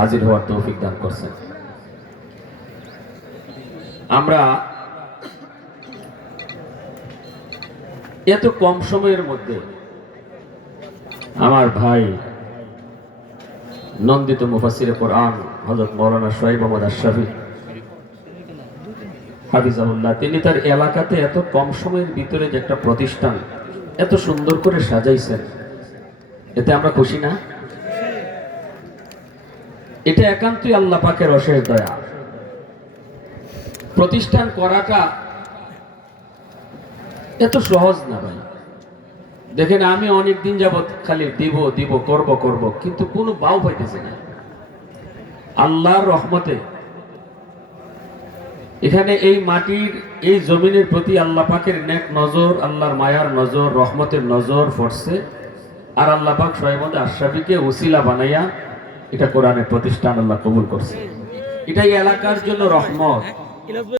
হাজির হওয়ার তৌফিক দান করছেন আমরা এত কম সময়ের মধ্যে আমার ভাই নন্দিত মুফাসির কোরআন হজরত মৌলানা সোহেব মোহাম্মদ আশরাফি, হাফিজাহুল্লাহ, তিনি তার এলাকাতে এত কম সময়ের ভিতরে যে একটা প্রতিষ্ঠান এত সুন্দর করে সাজাইছেন, এতে আমরা খুশি না? এটা একান্তই আল্লাহ পাকের অশেষ দয়া। প্রতিষ্ঠান করাটা এত সহজ না ভাই। দেখেন, আমি অনেক দিন যাবৎ খালি দিব দিব, করব করব, কিন্তু কোনো বাউ পাইতেছে না। আল্লাহর রহমতে এখানে এই মাটির, এই জমিনের প্রতি আল্লাহ পাকের নেক নজর, আল্লাহর মায়ার নজর, রহমতের নজর পড়ছে। আর আল্লাহ পাক সোহেমদ আশরাফিকে ওসিলা বানাইয়া এটা কোরআনের প্রতিষ্ঠান আল্লাহ কবুল করছে। এটাই এলাকার জন্য রহমত।